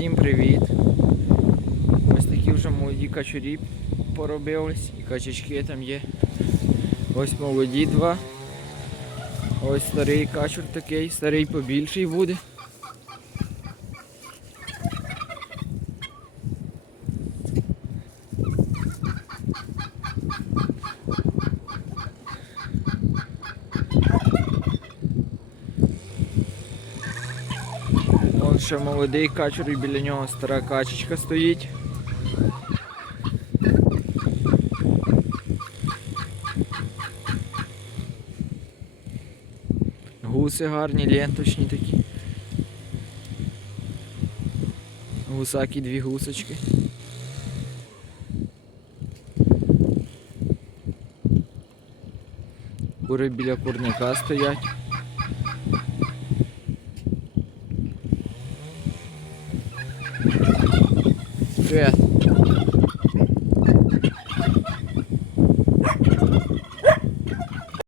Всім привіт! Ось такі вже молоді качурі поробились і качечки там є. Ось молоді два. Ось старий качур такий, старий побільший буде. Ще молодий качур і біля нього стара качечка стоїть. Гуси гарні, ленточні такі. Гусаки дві гусочки. Кури біля курника стоять. Yeah.